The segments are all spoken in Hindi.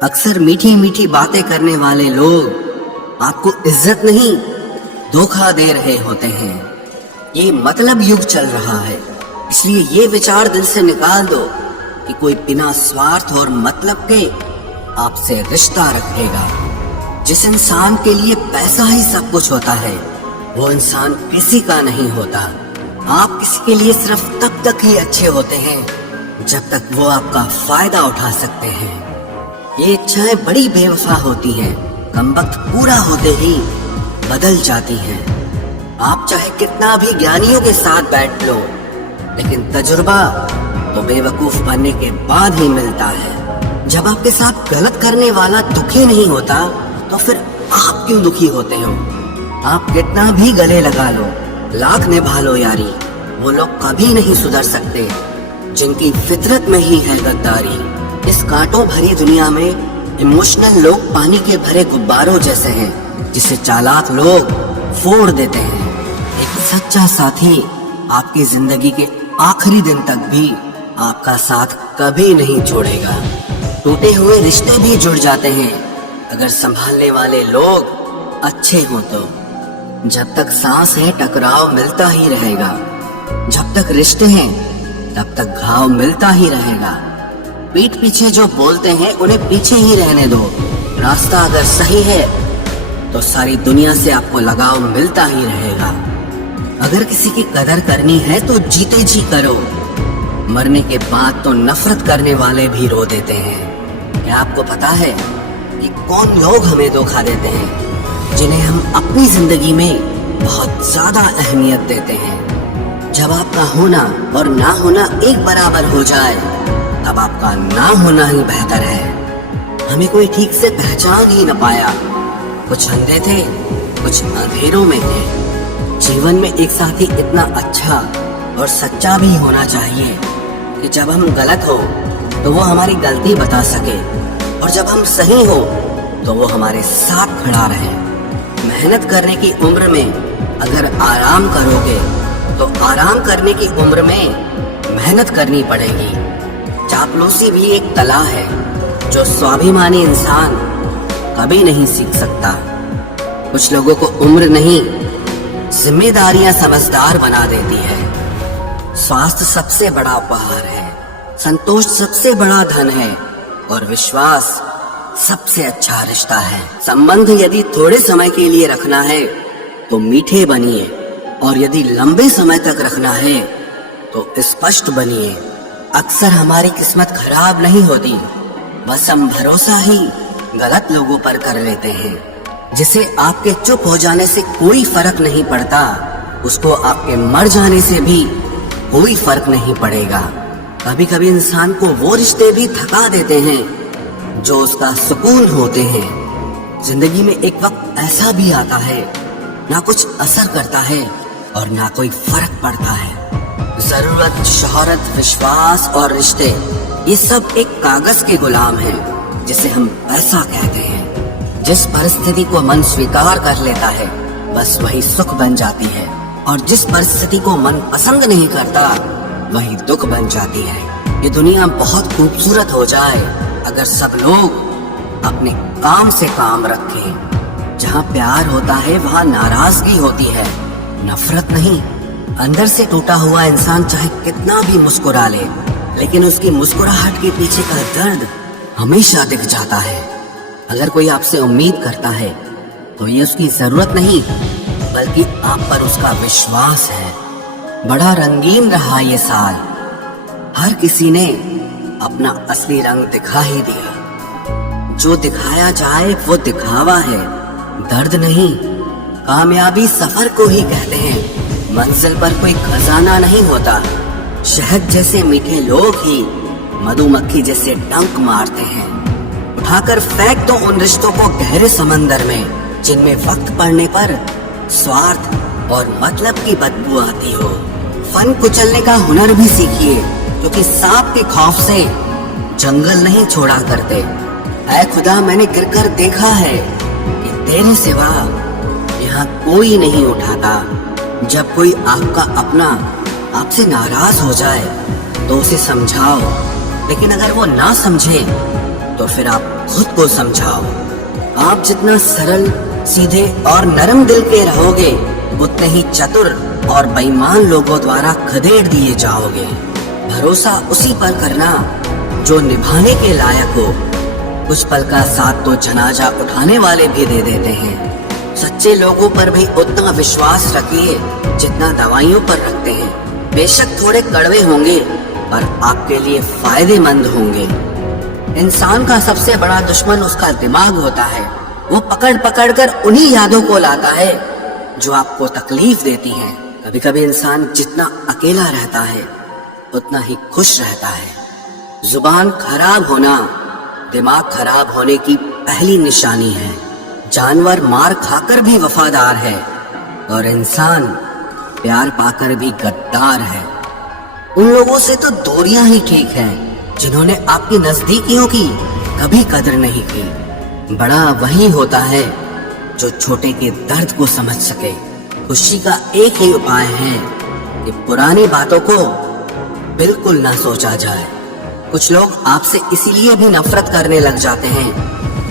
अक्सर मीठी मीठी बातें करने वाले लोग आपको इज्जत नहीं धोखा दे रहे होते हैं। ये मतलब युग चल रहा है, इसलिए ये विचार दिल से निकाल दो कि कोई बिना स्वार्थ और मतलब के आपसे रिश्ता रखेगा। जिस इंसान के लिए पैसा ही सब कुछ होता है, वो इंसान किसी का नहीं होता। आप किसी के लिए सिर्फ तब तक ही अच्छे होते हैं जब तक वो आपका फायदा उठा सकते हैं। ये इच्छाएं बड़ी बेवफा होती हैं, कमबख्त पूरा होते ही बदल जाती हैं। आप चाहे कितना भी ज्ञानियों के साथ बैठ लो, लेकिन तजुर्बा तो बेवकूफ बनने के बाद ही मिलता है। जब आपके साथ गलत करने वाला दुखी नहीं होता, तो फिर आप क्यों दुखी होते हो? आप कितना भी गले लगा लो, लाख निभा लो यारी, वो लोग कभी नहीं सुधर सकते जिनकी फितरत में ही है गद्दारी। इस कांटों भरी दुनिया में इमोशनल लोग पानी के भरे गुब्बारों जैसे हैं, जिसे चालाक लोग फोड़ देते हैं। एक सच्चा साथी आपकी जिंदगी के आखिरी दिन तक भी आपका साथ कभी नहीं छोड़ेगा। टूटे हुए रिश्ते भी जुड़ जाते हैं अगर संभालने वाले लोग अच्छे हो तो। जब तक सांस है टकराव मिलता ही रहेगा, जब तक रिश्ते हैं तब तक घाव मिलता ही रहेगा। पीठ पीछे जो बोलते हैं उन्हें पीछे ही रहने दो। रास्ता अगर सही है तो सारी दुनिया से आपको लगाव मिलता ही रहेगा। अगर किसी की कदर करनी है तो जीते जी करो, मरने के बाद तो नफरत करने वाले भी रो देते हैं। क्या आपको पता है कि कौन लोग हमें धोखा देते हैं, जिन्हें हम अपनी जिंदगी में बहुत ज्यादा अहमियत देते हैं? जब आपका होना और ना होना एक बराबर हो जाए, तब आपका ना होना ही बेहतर है। हमें कोई ठीक से पहचान ही न पाया, कुछ अंधे थे, कुछ अंधेरों में थे। जीवन में एक साथी इतना अच्छा और सच्चा भी होना चाहिए कि जब हम गलत हो तो वो हमारी गलती बता सके, और जब हम सही हो तो वो हमारे साथ खड़ा रहे। मेहनत करने की उम्र में अगर आराम करोगे तो आराम करने की उम्र में मेहनत करनी पड़ेगी। चापलूसी भी एक कला है जो स्वाभिमानी इंसान कभी नहीं सीख सकता। कुछ लोगों को उम्र नहीं, जिम्मेदारियां समझदार बना देती है। स्वास्थ्य सबसे बड़ा उपहार है, संतोष सबसे बड़ा धन है, और विश्वास सबसे अच्छा रिश्ता है। संबंध यदि थोड़े समय के लिए रखना है तो मीठे बनिए, और यदि लंबे समय तक रखना है तो स्पष्ट बनिए। अक्सर हमारी किस्मत खराब नहीं होती, बस हम भरोसा ही गलत लोगों पर कर लेते हैं। जिसे आपके चुप हो जाने से कोई फर्क नहीं पड़ता, उसको आपके मर जाने से भी कोई फर्क नहीं पड़ेगा। कभी कभी इंसान को वो रिश्ते भी थका देते हैं जो उसका सुकून होते हैं। जिंदगी में एक वक्त ऐसा भी आता है, ना कुछ असर करता है और ना कोई फर्क पड़ता है। जरूरत, शोहरत, विश्वास और रिश्ते, ये सब एक कागज के गुलाम हैं जिसे हम पैसा कहते हैं। जिस परिस्थिति को मन स्वीकार कर लेता है, बस वही सुख बन जाती है, और जिस परिस्थिति को मन पसंद नहीं करता, वही दुख बन जाती है। ये दुनिया बहुत खूबसूरत हो जाए अगर सब लोग अपने काम से काम रखें। जहाँ प्यार होता है वहाँ नाराजगी होती है, नफरत नहीं। अंदर से टूटा हुआ इंसान चाहे कितना भी मुस्कुरा ले, लेकिन उसकी मुस्कुराहट के पीछे का दर्द हमेशा दिख जाता है। अगर कोई आपसे उम्मीद करता है तो ये उसकी जरूरत नहीं, बल्कि आप पर उसका विश्वास है। बड़ा रंगीन रहा ये साल, हर किसी ने अपना असली रंग दिखा ही दिया। जो दिखाया जाए वो दिखावा है, दर्द नहीं। कामयाबी सफर को ही कहते हैं, मंजिल पर कोई खजाना नहीं होता। शहद जैसे मीठे लोग ही मधुमक्खी जैसे डंक मारते हैं। उठाकर फेंक दो उन रिश्तों को गहरे समंदर में, जिनमें वक्त पड़ने पर स्वार्थ और मतलब की बदबू आती हो। फन कुचलने का हुनर भी सीखिए, क्योंकि सांप के खौफ से जंगल नहीं छोड़ा करते। ऐ खुदा, मैंने गिरकर देखा है कि तेरे सिवा यहाँ कोई नहीं उठाता। जब कोई आपका अपना आपसे नाराज हो जाए तो उसे समझाओ, लेकिन अगर वो ना समझे तो फिर आप खुद को समझाओ। आप जितना सरल, सीधे और नरम दिल के रहोगे, उतने ही चतुर और बेईमान लोगों द्वारा खदेड़ दिए जाओगे। भरोसा उसी पर करना जो निभाने के लायक हो। कुछ पल का साथ तो जनाजा उठाने वाले भी दे देते हैं। सच्चे लोगों पर भी उतना विश्वास रखिए जितना दवाइयों पर रखते हैं। बेशक थोड़े कड़वे होंगे पर आपके लिए फायदेमंद होंगे। इंसान का सबसे बड़ा दुश्मन उसका दिमाग होता है। वो पकड़ पकड़ कर उन्हीं यादों को लाता है जो आपको तकलीफ देती हैं। कभी कभी इंसान जितना अकेला रहता है उतना ही खुश रहता है। जुबान खराब होना दिमाग खराब होने की पहली निशानी है। जानवर मार खाकर भी वफादार है और इंसान प्यार पाकर भी गद्दार है। उन लोगों से तो दूरियां ही ठीक हैं जिन्होंने आपकी नजदीकियों की कभी कदर नहीं की। बड़ा वही होता है जो छोटे के दर्द को समझ सके। खुशी का एक ही उपाय है कि पुरानी बातों को बिल्कुल ना सोचा जाए। कुछ लोग आपसे इसीलिए भी नफरत करने लग जाते हैं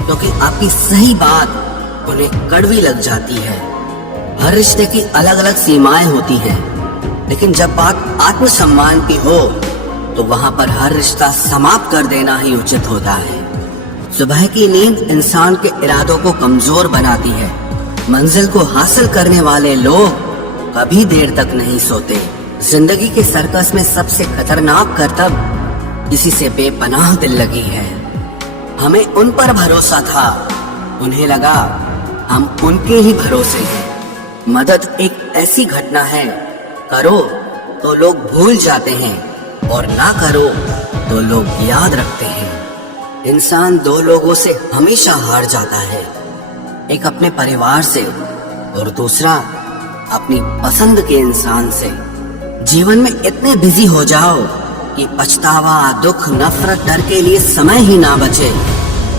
क्योंकि आपकी सही बात उन्हें कड़वी लग जाती है। हर रिश्ते की अलग अलग सीमाएं होती हैं, लेकिन जब बात आत्मसम्मान की हो तो वहां पर हर रिश्ता समाप्त कर देना ही उचित होता है। सुबह की नींद इंसान के इरादों को कमजोर बनाती है। मंजिल को हासिल करने वाले लोग कभी देर तक नहीं सोते। जिंदगी के सर्कस में सबसे खतरनाक करतब किसी से बेपनाह दिल लगी है। हमें उन पर भरोसा था, उन्हें लगा हम उनके ही भरोसे हैं। मदद एक ऐसी घटना है, करो तो लोग भूल जाते हैं और ना करो तो लोग याद रखते हैं। इंसान दो लोगों से हमेशा हार जाता है, एक अपने परिवार से और दूसरा अपनी पसंद के इंसान से। जीवन में इतने बिजी हो जाओ कि पछतावा, दुख, नफरत, डर के लिए समय ही ना बचे।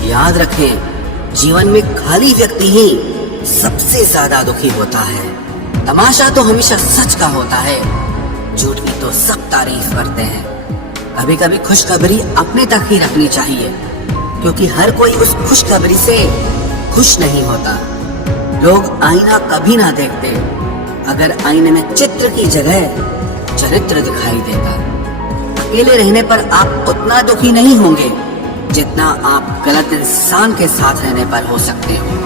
याद रखें, जीवन में खाली व्यक्ति ही सबसे ज्यादा दुखी होता है। तमाशा तो हमेशा सच का होता है, झूठ की तो सब तारीफ करते हैं। कभी कभी खुशखबरी अपने तक ही रखनी चाहिए, क्योंकि हर कोई उस खुशखबरी से खुश नहीं होता। लोग आईना कभी ना देखते, अगर आईने में चित्र की जगह चरित्र दिखाई देता। अकेले रहने पर आप उतना दुखी नहीं होंगे जितना आप गलत इंसान के साथ रहने पर हो सकते हो।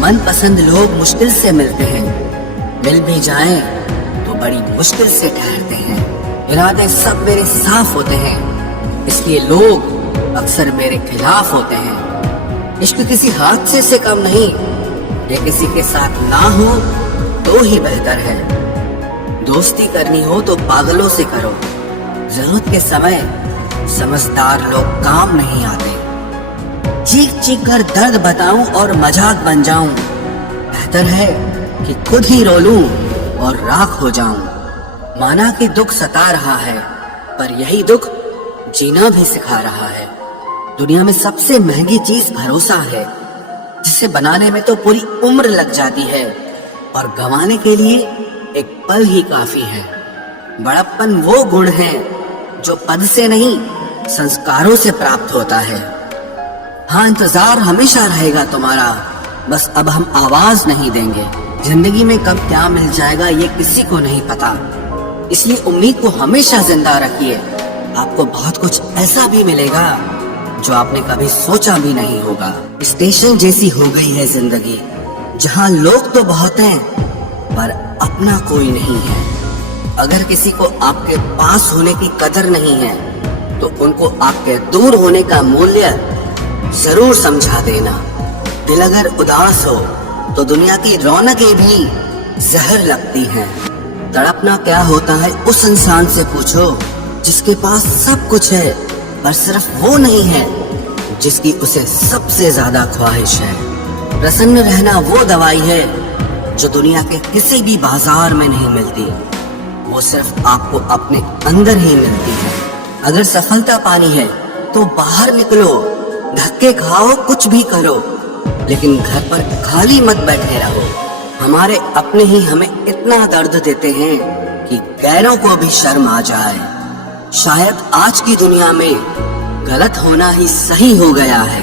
मनपसंद लोग मुश्किल से मिलते हैं, मिल भी जाएं तो बड़ी मुश्किल से ठहरते हैं। इरादे सब मेरे साफ होते हैं, इसलिए लोग अक्सर मेरे खिलाफ होते हैं। इश्क किसी हादसे से कम नहीं, ये किसी के साथ ना हो तो ही बेहतर है। दोस्ती करनी हो तो पागलों से करो, जरूरत के समय समझदार लोग काम नहीं आते। चीख चीख कर दर्द बताऊं और मजाक बन जाऊं, बेहतर है कि खुद ही रो लूं और राख हो जाऊं। माना कि दुख सता रहा है, पर यही दुख जीना भी सिखा रहा है। दुनिया में सबसे महंगी चीज भरोसा है, जिसे बनाने में तो पूरी उम्र लग जाती है और गंवाने के लिए एक पल ही काफी है। बड़प्पन वो गुण है जो पद से नहीं संस्कारों से प्राप्त होता है। हाँ, इंतजार हमेशा रहेगा तुम्हारा, बस अब हम आवाज नहीं देंगे। जिंदगी में कब क्या मिल जाएगा ये किसी को नहीं पता, इसलिए उम्मीद को हमेशा जिंदा रखिए। आपको बहुत कुछ ऐसा भी मिलेगा जो आपने कभी सोचा भी नहीं होगा। स्टेशन जैसी हो गई है जिंदगी, जहाँ लोग तो बहुत हैं पर अपना कोई नहीं है। अगर किसी को आपके पास होने की कदर नहीं है तो उनको आपके दूर होने का मूल्य जरूर समझा देना। दिल अगर उदास हो तो दुनिया की रौनकें भी जहर लगती हैं। तड़पना क्या होता है उस इंसान से पूछो जिसके पास सब कुछ है, पर सिर्फ वो नहीं है जिसकी उसे सबसे ज्यादा ख्वाहिश है। प्रसन्न रहना वो दवाई है जो दुनिया के किसी भी बाजार में नहीं मिलती, वो सिर्फ आपको अपने अंदर ही मिलती है। अगर सफलता पानी है तो बाहर निकलो, धक्के खाओ, कुछ भी करो, लेकिन घर पर खाली मत बैठे रहो। हमारे अपने ही हमें इतना दर्द देते हैं कि गैरों को भी शर्म आ जाए। शायद आज की दुनिया में गलत होना ही सही हो गया है।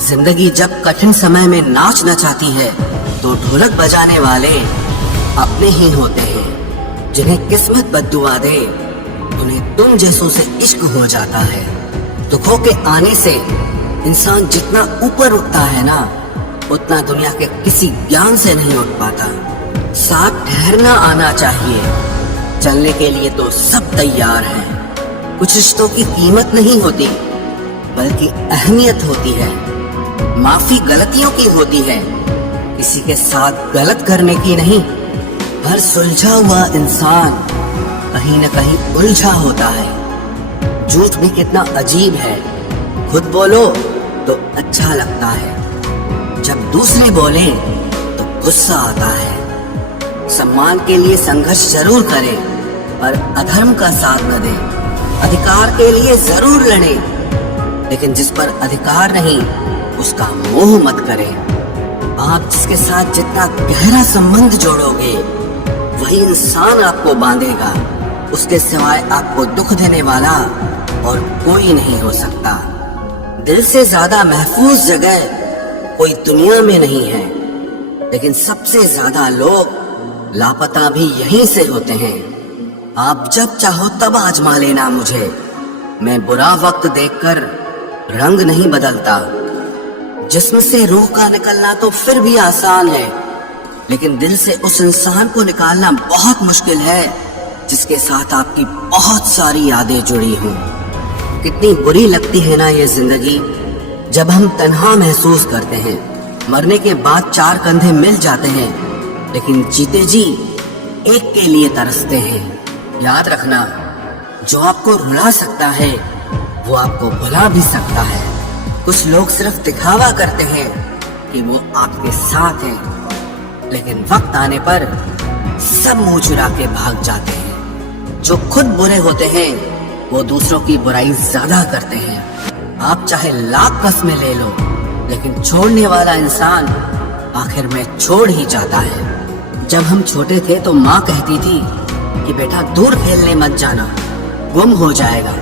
जिंदगी जब कठिन समय में नाच नचाती है तो ढोलक बजाने वाले अपने ही होते हैं। जिन्हें किस्मत बद्दुआ दे उन्हें तुम जैसों से इश्क हो जाता है। दुखों के आने से इंसान जितना ऊपर उठता है ना, उतना दुनिया के किसी ज्ञान से नहीं उठ पाता। साथ ठहरना आना चाहिए, चलने के लिए तो सब तैयार हैं। कुछ रिश्तों की कीमत नहीं होती बल्कि अहमियत होती है। माफी गलतियों की होती है, किसी के साथ गलत करने की नहीं। हर सुलझा हुआ इंसान कहीं न कहीं उलझा होता है। झूठ भी कितना अजीब है, खुद बोलो तो अच्छा लगता है, जब दूसरे बोले तो गुस्सा आता है। सम्मान के लिए संघर्ष जरूर करें पर अधर्म का साथ न दें। अधिकार के लिए जरूर लड़ें लेकिन जिस पर अधिकार नहीं उसका मोह मत करें। आप जिसके साथ जितना गहरा संबंध जोड़ोगे वही इंसान आपको बांधेगा। उसके सिवाय आपको दुख देने वाला और कोई नहीं हो सकता। दिल से ज्यादा महफूज जगह कोई दुनिया में नहीं है, लेकिन सबसे ज्यादा लोग लापता भी यहीं से होते हैं। आप जब चाहो तब आजमा लेना मुझे, मैं बुरा वक्त देखकर रंग नहीं बदलता। जिस्म से रूह का निकलना तो फिर भी आसान है, लेकिन दिल से उस इंसान को निकालना बहुत मुश्किल है जिसके साथ आपकी बहुत सारी यादें जुड़ी हों। कितनी बुरी लगती है ना ये जिंदगी जब हम तन्हा महसूस करते हैं। मरने के बाद चार कंधे मिल जाते हैं, लेकिन जीते जी एक के लिए तरसते हैं। याद रखना, जो आपको रुला सकता है वो आपको भुला भी सकता है। कुछ लोग सिर्फ दिखावा करते हैं कि वो आपके साथ हैं, लेकिन वक्त आने पर सब मुंह चुरा के भाग जाते हैं। जो खुद बुरे होते हैं वो दूसरों की बुराई ज्यादा करते हैं। आप चाहे लाख कस्में ले लो, लेकिन छोड़ने वाला इंसान आखिर में छोड़ ही जाता है। जब हम छोटे थे तो माँ कहती थी कि बेटा दूर खेलने मत जाना, गुम हो जाएगा।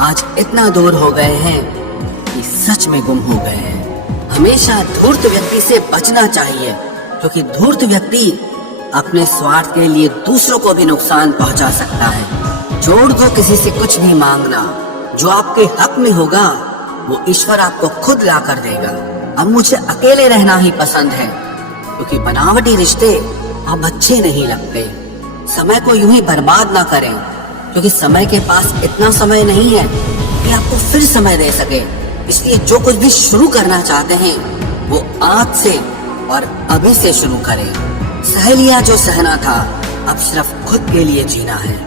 आज इतना दूर हो गए हैं कि सच में गुम हो गए हैं। हमेशा धूर्त व्यक्ति से बचना चाहिए, क्योंकि धूर्त व्यक्ति अपने स्वार्थ के लिए दूसरों को भी नुकसान पहुंचा सकता है। छोड़ दो किसी से कुछ भी मांगना, जो आपके हक में होगा वो ईश्वर आपको खुद ला कर देगा। अब मुझे अकेले रहना ही पसंद है, क्योंकि बनावटी रिश्ते अब अच्छे नहीं लगते। समय को यूं ही बर्बाद ना करें, क्योंकि समय के पास इतना समय नहीं है कि आपको फिर समय दे सके। इसलिए जो कुछ भी शुरू करना चाहते हैं वो आज से और अभी से शुरू करें। सह लिया जो सहना था, अब सिर्फ खुद के लिए जीना है।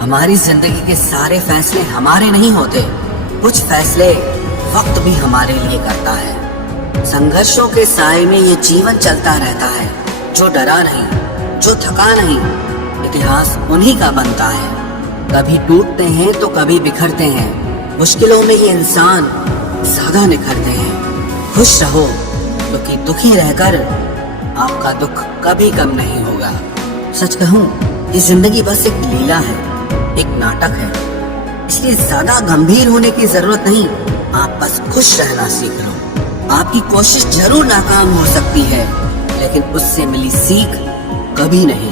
हमारी जिंदगी के सारे फैसले हमारे नहीं होते, कुछ फैसले वक्त भी हमारे लिए करता है। संघर्षों के साए में ये जीवन चलता रहता है। जो डरा नहीं, जो थका नहीं, इतिहास उन्हीं का बनता है। कभी टूटते हैं तो कभी बिखरते हैं, मुश्किलों में ही इंसान ज्यादा निखरते हैं। खुश रहो, क्योंकि दुखी रहकर आपका दुख कभी कम नहीं होगा। सच कहूं, ये जिंदगी बस एक लीला है, एक नाटक है। इसलिए ज्यादा गंभीर होने की जरूरत नहीं, आप बस खुश रहना सीख लो। आपकी कोशिश जरूर नाकाम हो सकती है, लेकिन उससे मिली सीख कभी नहीं।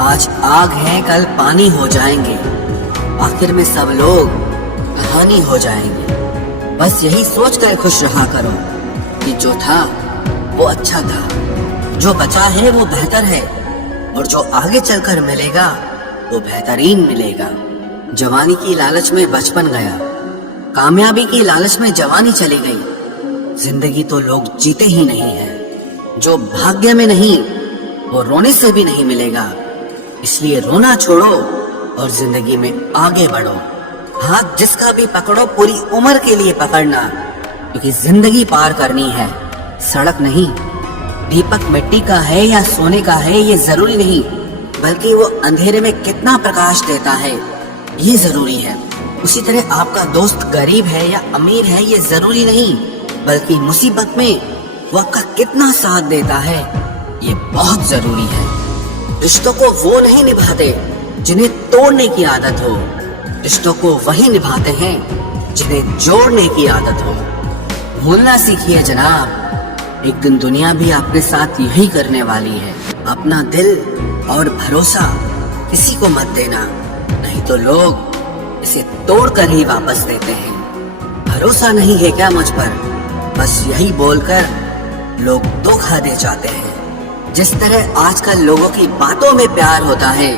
आज आग है, कल पानी हो जाएंगे, आखिर में सब लोग कहानी हो जाएंगे। बस यही सोच कर खुश रहा करो कि जो था वो अच्छा था, जो बचा है वो बेहतर है, और जो आगे चलकर मिलेगा वो बेहतरीन मिलेगा। जवानी की लालच में बचपन गया, कामयाबी की लालच में जवानी चली गई। जिंदगी तो लोग जीते ही नहीं है। जो भाग्य में नहीं वो रोने से भी नहीं मिलेगा। इसलिए रोना छोड़ो और जिंदगी में आगे बढ़ो। हाथ जिसका भी पकड़ो पूरी उम्र के लिए पकड़ना, क्योंकि जिंदगी पार करनी है, सड़क नहीं। दीपक मिट्टी का है या सोने का है ये जरूरी नहीं, बल्कि वो अंधेरे में कितना प्रकाश देता है ये जरूरी है। उसी तरह आपका दोस्त गरीब है या अमीर है ये जरूरी नहीं, बल्कि मुसीबत में वो आपका कितना साथ देता है ये बहुत जरूरी है। रिश्तों को वो नहीं निभाते जिन्हें तोड़ने की आदत हो, रिश्तों को वही निभाते हैं जिन्हें जोड़ने की आदत हो। भूलना सीखिए जनाब, एक दिन दुनिया भी आपके साथ यही करने वाली है। अपना दिल और भरोसा किसी को मत देना, नहीं तो लोग इसे तोड़कर ही वापस देते हैं। भरोसा नहीं है क्या मुझ पर, बस यही बोलकर लोग धोखा दे जाते हैं। जिस तरह आजकल लोगों की बातों में प्यार होता है,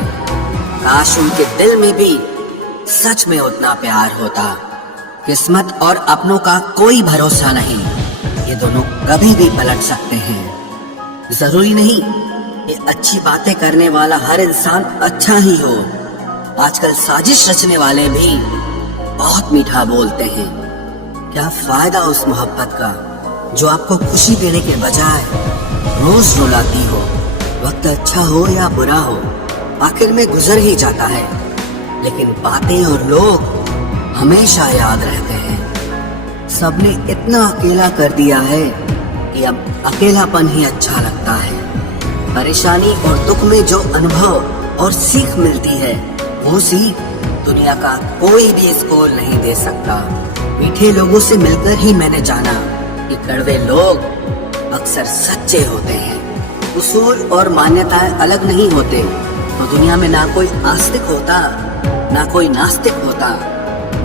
काश उनके दिल में भी सच में उतना प्यार होता। किस्मत और अपनों का कोई भरोसा नहीं, ये दोनों कभी भी पलट सकते हैं। जरूरी नहीं ये अच्छी बातें करने वाला हर इंसान अच्छा ही हो। आजकल साजिश रचने वाले भी बहुत मीठा बोलते हैं। क्या फायदा उस मोहब्बत का जो आपको खुशी देने के बजाय रोज रुलाती हो। वक्त अच्छा हो या बुरा हो, आखिर में गुजर ही जाता है, लेकिन बातें और लोग हमेशा याद रहते हैं। सबने इतना अकेला कर दिया है कि अब अकेलापन ही अच्छा लगता है। परेशानी और दुख में जो अनुभव और सीख मिलती है, वो सीख दुनिया का कोई भी स्कूल नहीं दे सकता। मीठे लोगों से मिलकर ही मैंने जाना कि कड़वे लोग अक्सर सच्चे होते हैं। उसूल और मान्यताएं अलग नहीं होते तो दुनिया में ना कोई आस्तिक होता ना कोई नास्तिक होता,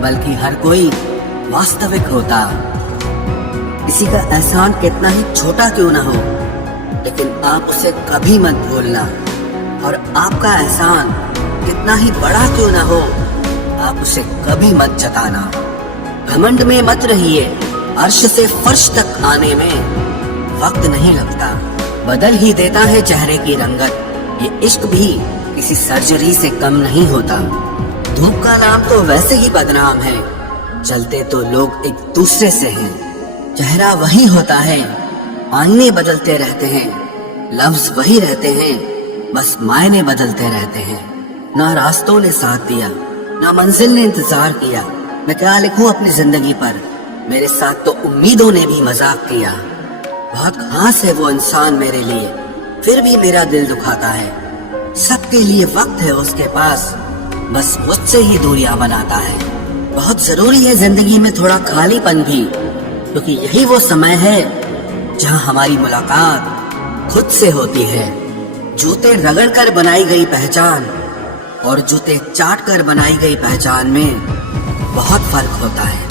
बल्कि हर कोई वास्तविक होता। किसी का एहसान कितना ही छोटा क्यों ना हो, लेकिन आप उसे कभी मत भूलना। और आपका एहसान कितना ही बड़ा क्यों ना हो, आप उसे कभी मत जताना। घमंड में मत रहिए, अर्श से फर्श तक आने में वक्त नहीं लगता, बदल ही देता है चेहरे की रंगत। ये इश्क भी किसी सर्जरी से कम नहीं होता। धूप का नाम तो वैसे ही बदनाम है, चलते तो लोग एक दूसरे से हैं। चेहरा वही होता है, आईने बदलते रहते हैं, लफ्ज वही रहते हैं, बस मायने बदलते रहते हैं। ना रास्तों ने साथ दिया, ना मंजिल ने इंतजार किया। मैं क्या लिखूं अपनी जिंदगी पर, मेरे साथ तो उम्मीदों ने भी मजाक किया। बहुत खास है वो इंसान मेरे लिए, फिर भी मेरा दिल दुखाता है। सबके लिए वक्त है उसके पास, बस मुझसे ही दूरियां बनाता है। बहुत जरूरी है जिंदगी में थोड़ा खालीपन भी, क्योंकि यही वो समय है जहां हमारी मुलाकात खुद से होती है। जूते रगड़ कर बनाई गई पहचान और जूते चाट कर बनाई गई पहचान में बहुत फर्क होता है।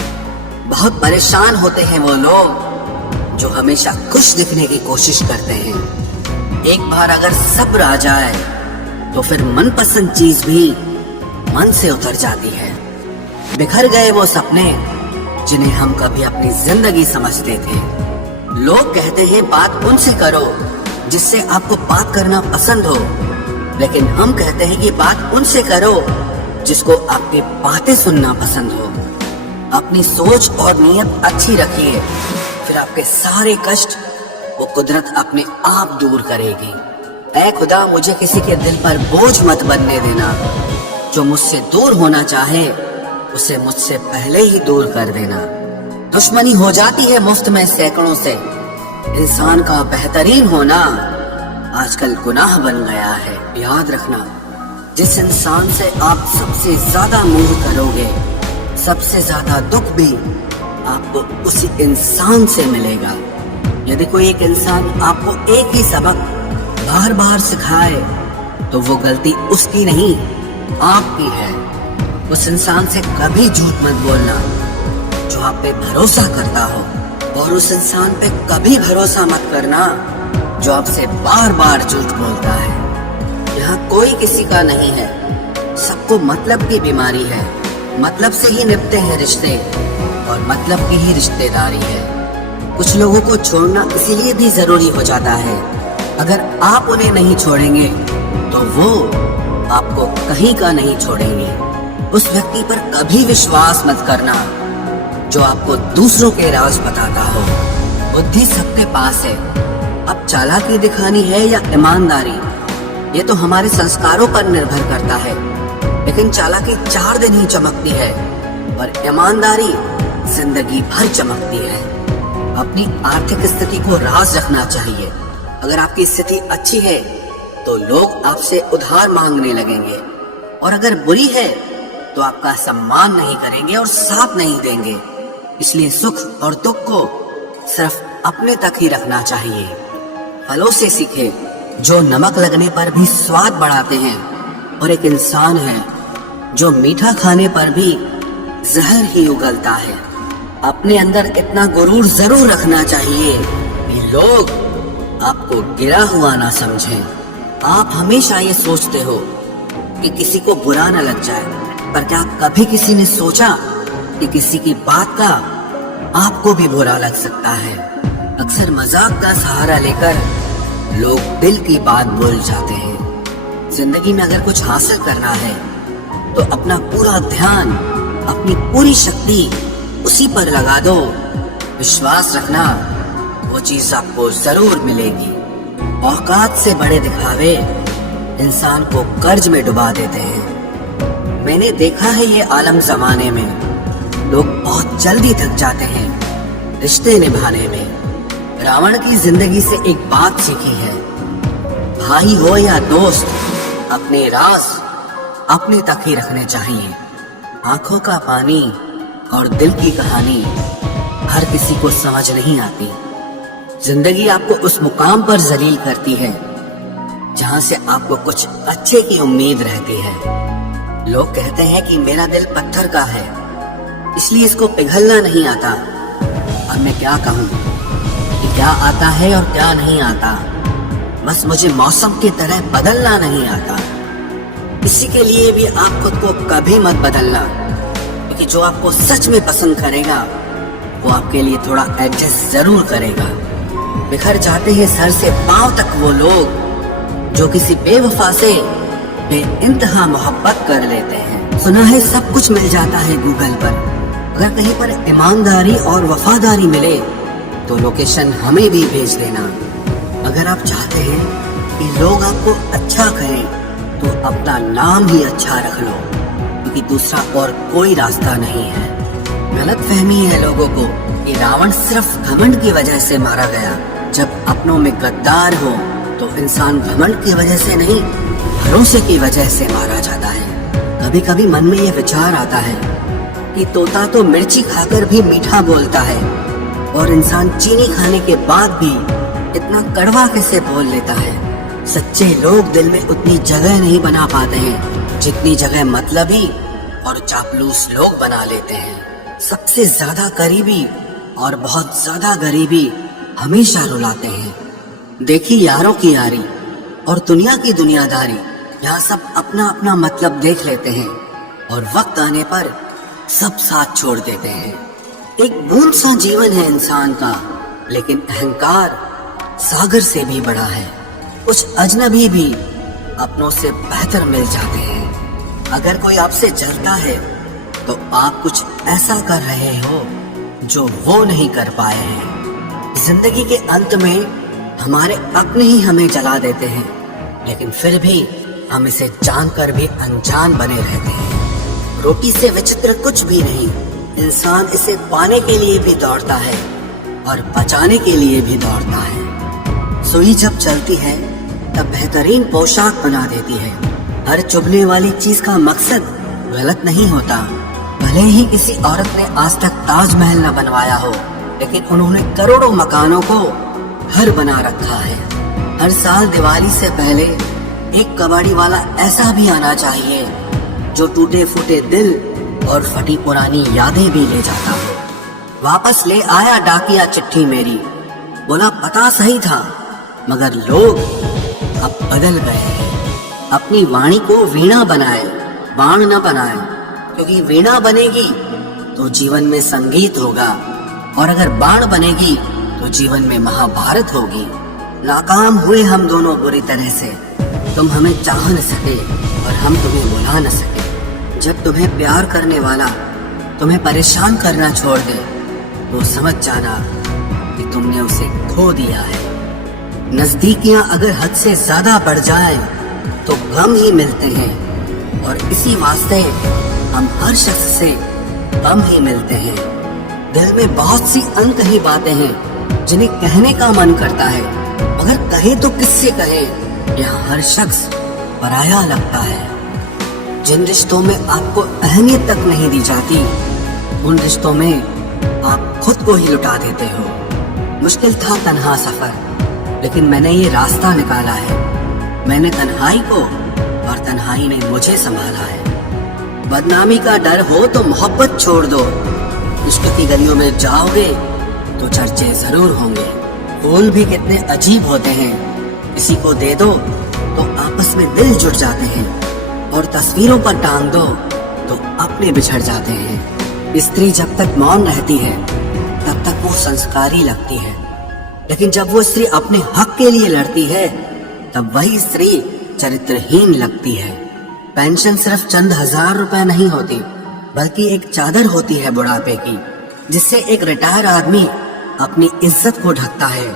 बहुत परेशान होते हैं वो लोग जो हमेशा खुश दिखने की कोशिश करते हैं। एक बार अगर सब्र आ जाए तो फिर मनपसंद चीज भी मन से उतर जाती है। बिखर गए वो सपने जिन्हें हम कभी अपनी जिंदगी समझते थे। लोग कहते हैं बात उनसे करो जिससे आपको बात करना पसंद हो, लेकिन हम कहते हैं कि बात उनसे करो जिसको आपकी बातें सुनना पसंद हो। अपनी सोच और नीयत अच्छी रखिए, फिर आपके सारे कष्ट वो कुदरत अपने आप दूर करेगी। ऐ खुदा, मुझे किसी के दिल पर बोझ मत बनने देना। जो मुझसे दूर होना चाहे उसे मुझसे पहले ही दूर कर देना। दुश्मनी हो जाती है मुफ्त में सैकड़ों से, इंसान का बेहतरीन होना आजकल गुनाह बन गया है। याद रखना, जिस इंसान से आप सबसे ज्यादा मोह करोगे, सबसे ज्यादा दुख भी आपको उसी इंसान से मिलेगा। यदि कोई एक इंसान आपको एक ही सबक बार बार सिखाए तो वो गलती उसकी नहीं आपकी है। उस इंसान से कभी झूठ मत बोलना जो आप पे भरोसा करता हो, और उस इंसान पे कभी भरोसा मत करना जो आपसे बार बार झूठ बोलता है। यहाँ कोई किसी का नहीं है, सबको मतलब की बीमारी है। मतलब से ही निभते हैं रिश्ते और मतलब की ही रिश्तेदारी है। कुछ लोगों को छोड़ना इसीलिए भी जरूरी हो जाता है, अगर आप उन्हें नहीं छोड़ेंगे तो वो आपको कहीं का नहीं छोड़ेंगे। उस व्यक्ति पर कभी विश्वास मत करना जो आपको दूसरों के राज बताता हो। बुद्धि सबके पास है, अब चालाकी दिखानी है या ईमानदारी, ये तो हमारे संस्कारों पर निर्भर करता है। लेकिन चालाकी 4 दिन ही चमकती है और ईमानदारी जिंदगी भर चमकती है। अपनी आर्थिक स्थिति को राज रखना चाहिए। अगर आपकी स्थिति अच्छी है तो लोग आपसे उधार मांगने लगेंगे, और अगर बुरी है तो आपका सम्मान नहीं करेंगे और साथ नहीं देंगे। इसलिए सुख और दुख को सिर्फ अपने तक ही रखना चाहिए। फलों से सीखे जो नमक लगने पर भी स्वाद बढ़ाते हैं, और एक इंसान है जो मीठा खाने पर भी जहर ही उगलता है। अपने अंदर इतना गुरूर जरूर रखना चाहिए कि लोग आपको गिरा हुआ ना समझें। आप हमेशा ये सोचते हो कि किसी को बुरा न लग जाए, पर क्या कभी किसी ने सोचा कि किसी की बात का आपको भी बुरा लग सकता है? अक्सर मजाक का सहारा लेकर लोग दिल की बात बोल जाते हैं। जिंदगी में अगर कुछ हासिल करना है तो अपना पूरा ध्यान, अपनी पूरी शक्ति उसी पर लगा दो। विश्वास रखना, वो चीज आपको जरूर मिलेगी। औकात से बड़े दिखावे इंसान को कर्ज में डुबा देते हैं। मैंने देखा है ये आलम जमाने में लोग बहुत जल्दी थक जाते हैं रिश्ते निभाने में। रावण की जिंदगी से एक बात सीखी है, भाई हो या दोस्त, अपने राज अपने तक ही रखने चाहिए। आंखों का पानी और दिल की कहानी हर किसी को समझ नहीं आती। जिंदगी आपको उस मुकाम पर जलील करती है जहां से आपको कुछ अच्छे की उम्मीद रहती है। लोग कहते हैं कि मेरा दिल पत्थर का है, इसलिए इसको पिघलना नहीं आता। अब मैं क्या कहूँ कि क्या आता है और क्या नहीं आता। बस मुझे मौसम की तरह बदलना नहीं आता। किसी के लिए भी आप खुद को कभी मत बदलना, क्योंकि जो आपको सच में पसंद करेगा वो आपके लिए थोड़ा एडजस्ट जरूर करेगा। बिखर जाते हैं सर से पांव तक वो लोग जो किसी बेवफा से बेइंतहा मोहब्बत कर लेते हैं। सुना है सब कुछ मिल जाता है गूगल पर, अगर कहीं पर ईमानदारी और वफादारी मिले तो लोकेशन हमें भी भेज देना। अगर आप चाहते हैं कि लोग आपको अच्छा कहें तो अपना नाम ही अच्छा रख लो, क्योंकि दूसरा और कोई रास्ता नहीं है। गलत फहमी है लोगों को कि रावण सिर्फ घमंड की वजह से मारा गया। जब अपनों में गद्दार हो तो इंसान घमंड की वजह से नहीं, भरोसे की वजह से मारा जाता है। कभी कभी मन में ये विचार आता है कि तोता तो मिर्ची खाकर भी मीठा बोलता है, और इंसान चीनी खाने के बाद भी इतना कड़वा कैसे बोल लेता है। सच्चे लोग दिल में उतनी जगह नहीं बना पाते हैं जितनी जगह मतलबी और चापलूस लोग बना लेते हैं। सबसे ज्यादा करीबी और बहुत ज्यादा गरीबी हमेशा रुलाते हैं। देखी यारों की यारी और दुनिया की दुनियादारी, यहाँ सब अपना अपना मतलब देख लेते हैं और वक्त आने पर सब साथ छोड़ देते हैं। एक बूंद सा जीवन है इंसान का, लेकिन अहंकार सागर से भी बड़ा है। कुछ अजनबी भी अपनों से बेहतर मिल जाते हैं। अगर कोई आपसे जलता है तो आप कुछ ऐसा कर रहे हो जो वो नहीं कर पाए हैं। जिंदगी के अंत में हमारे अपने ही हमें जला देते हैं, लेकिन फिर भी हम इसे जानकर भी अनजान बने रहते हैं। रोटी से विचित्र कुछ भी नहीं, इंसान इसे पाने के लिए भी दौड़ता है और बचाने के लिए भी दौड़ता है। सुई जब चलती है तब बेहतरीन पोशाक बना देती है। हर चुभने वाली चीज का मकसद गलत नहीं होता। भले ही किसी औरत ने आज तक ताजमहल न बनवाया हो, लेकिन उन्होंने करोड़ों मकानों को घर बना रखा है। हर साल दिवाली से पहले एक कबाड़ी वाला ऐसा भी आना चाहिए जो टूटे फूटे दिल और फटी पुरानी यादें भी ले जाता हो। वापस ले आया डाकिया चिट्ठी मेरी, बोला पता सही था मगर लोग अब बदल गए हैं। अपनी वाणी को वीणा बनाए, बाण न बनाए, क्योंकि वीणा बनेगी तो जीवन में संगीत होगा, और अगर बाण बनेगी तो जीवन में महाभारत होगी। नाकाम हुए हम दोनों बुरी तरह से, तुम हमें चाह न सके और हम तुम्हें बुला न सके। जब तुम्हें प्यार करने वाला तुम्हें परेशान करना छोड़ दे तो समझ जाना कि तुमने उसे खो दिया है। नजदीकियां अगर हद से ज्यादा बढ़ जाएं तो गम ही मिलते हैं, और इसी वास्ते हम हर शख्स से कम ही मिलते हैं। दिल में बहुत सी अनकही बातें हैं जिन्हें कहने का मन करता है, मगर कहे तो किससे कहे, यहाँ हर शख्स पराया लगता है। जिन रिश्तों में आपको अहमियत तक नहीं दी जाती, उन रिश्तों में आप खुद को ही लुटा देते हो। मुश्किल था तन्हा सफर, लेकिन मैंने ये रास्ता निकाला है। मैंने तन्हाई को और तन्हाई ने मुझे संभाला है। बदनामी का डर हो तो मोहब्बत छोड़ दो। इश्क की गलियों में जाओगे तो चर्चे जरूर होंगे। फूल भी कितने अजीब होते हैं, किसी को दे दो तो आपस में दिल जुट जाते हैं, और तस्वीरों पर टांग दो तो अपने बिछड़ जाते हैं। स्त्री जब तक मौन रहती है तब तक वो संस्कारी लगती है, लेकिन जब वो स्त्री अपने हक के लिए लड़ती है तब वही स्त्री चरित्रहीन लगती है। पेंशन सिर्फ चंद हजार रुपए नहीं होती, बल्कि एक चादर होती है बुढ़ापे की, जिससे एक रिटायर आदमी अपनी इज्जत को ढकता है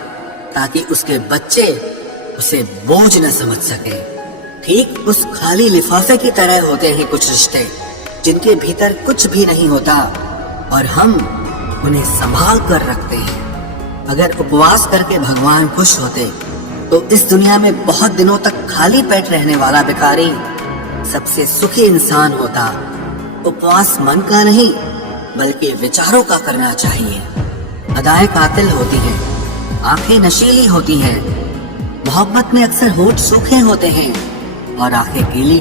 ताकि उसके बच्चे उसे बोझ न समझ सके। ठीक उस खाली लिफाफे की तरह होते हैं कुछ रिश्ते, जिनके भीतर कुछ भी नहीं होता और हम उन्हें संभाल कर रखते हैं। अगर उपवास करके भगवान खुश होते तो इस दुनिया में बहुत दिनों तक खाली पेट रहने वाला भिखारी सबसे सुखी इंसान होता। उपवास मन का नहीं बल्कि विचारों का करना चाहिए। अदाएं कातिल होती हैं, आंखें नशीली होती हैं, मोहब्बत में अक्सर होठ सूखे होते हैं और आंखें गीली।